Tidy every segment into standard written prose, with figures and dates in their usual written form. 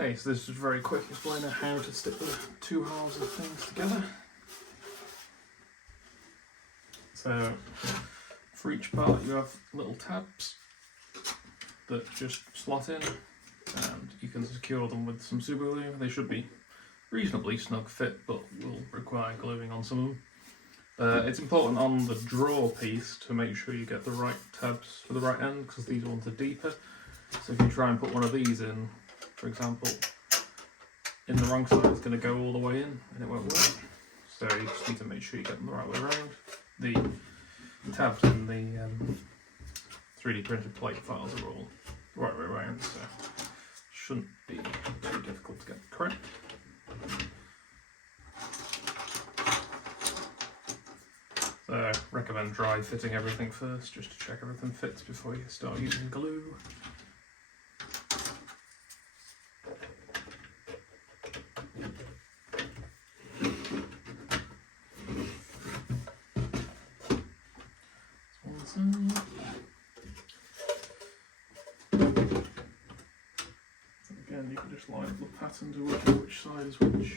Okay, so this is a very quick explainer how to stick the two halves of things together. So for each part you have little tabs that just slot in, and you can secure them with some super glue. They should be reasonably snug fit, but will require gluing on some of them. It's important on the draw piece to make sure you get the right tabs for the right end, because these ones are deeper. So if you try and put one of these in, for example, in the wrong side, it's going to go all the way in and it won't work. So you just need to make sure you get them the right way around. The tabs in the 3D printed plate files are all the right way around, so shouldn't be too difficult to get correct. So I recommend dry fitting everything first, just to check everything fits before you start using glue. Again, you can just line up the pattern to work out which side is which.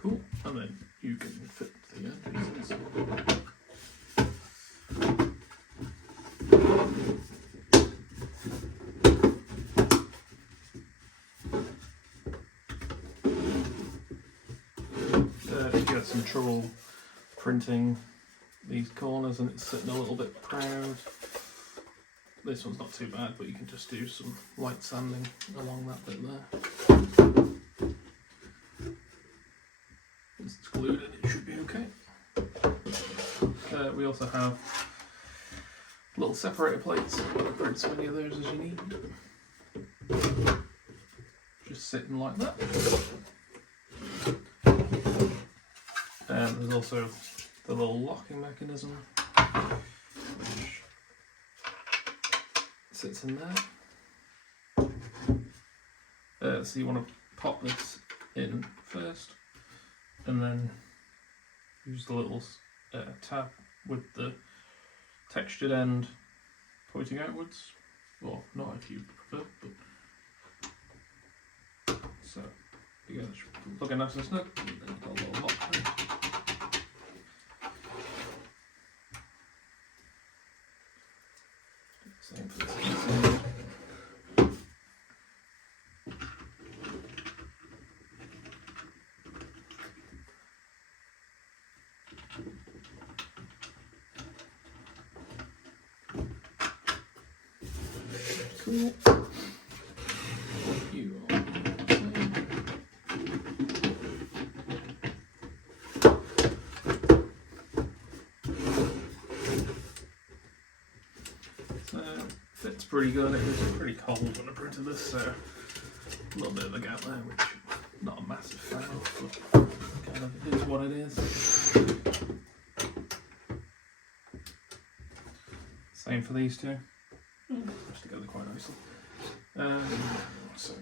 Cool, and then you can fit the end pieces. If you had some trouble printing these corners and it's sitting a little bit proud, this one's not too bad, but you can just do some light sanding along that bit there. Once it's glued in, it should be okay. We also have little separator plates. Print as many of those as you need. Just sitting like that. And there's also the little locking mechanism, which sits in there. So you want to pop this in first, and then use the little tab with the textured end pointing outwards, or not if you prefer. But so you guys plug in nice and snug, and then you've got a little lock there. Same for this side. Cool. You are the same. So fits pretty good. It was pretty cold when I printed this, so a little bit of a gap there, which I'm not a massive fan of, but kind of is what it is. Same for these two. Pushed together quite nicely. So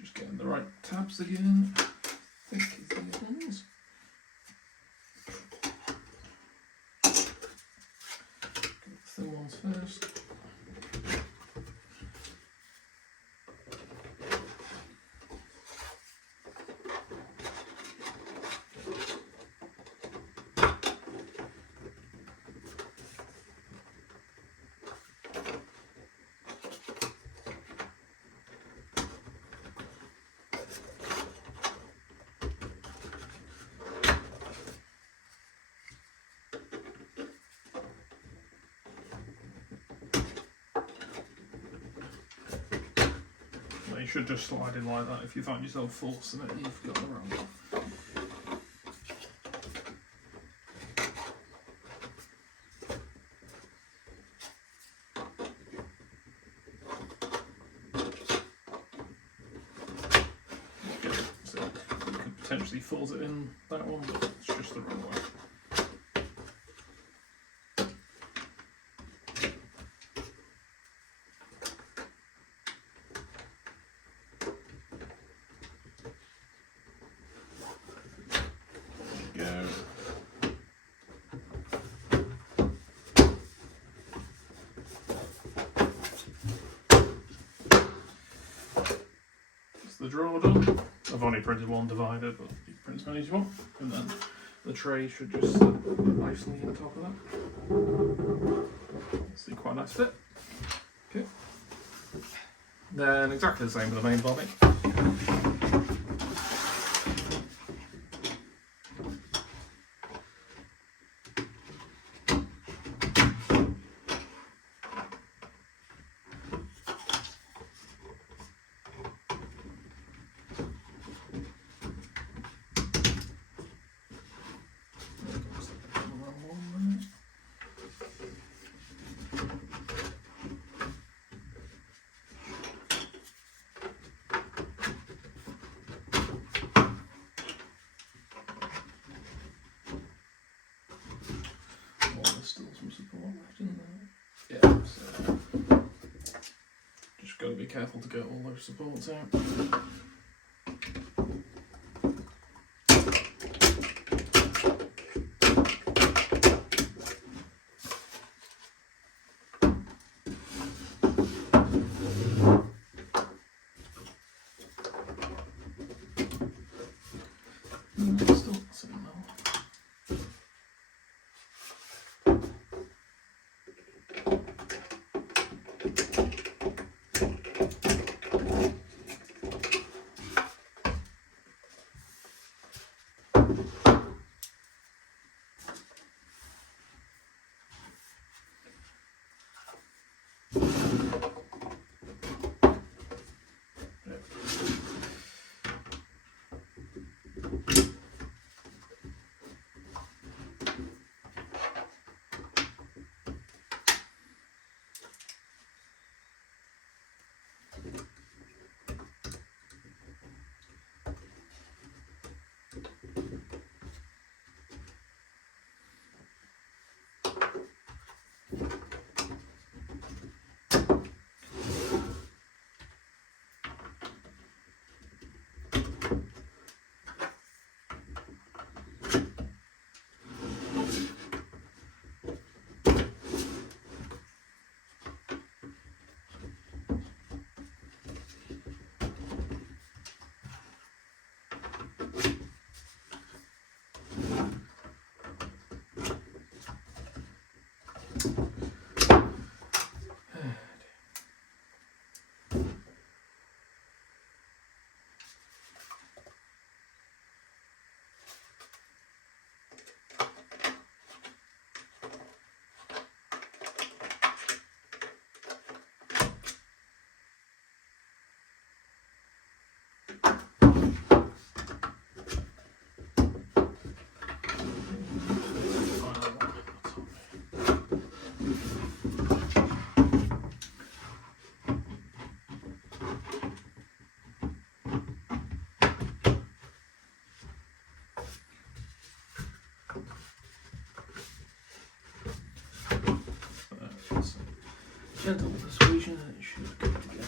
just getting the right tabs again. I think it's these ones. Get the thin ones first. You should just slide in like that. If you find yourself forcing it, you've got the wrong one. potentially fills it in that one, but it's just the wrong way. The drawer done. I've only printed one divider, but you can print as many as you want. And then the tray should just sit nicely on top of that. See, quite a nice fit. Okay. Then exactly the same for the main body. Still some support left in there. Yeah, so just got to be careful to get all those supports out. Still sitting there. Gentle persuasion and it should come together.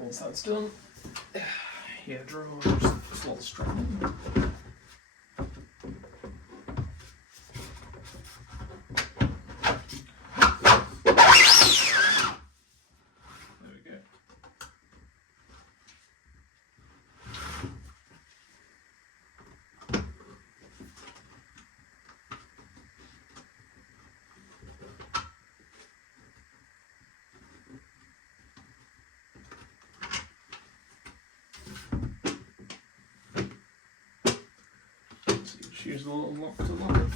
Once that's done, yeah, drawer just a little straight in. There we go. Just use the little lock to lock it.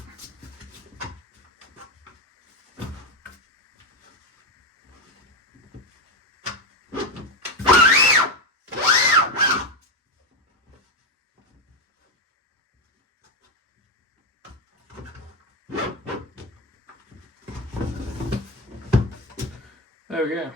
There we go.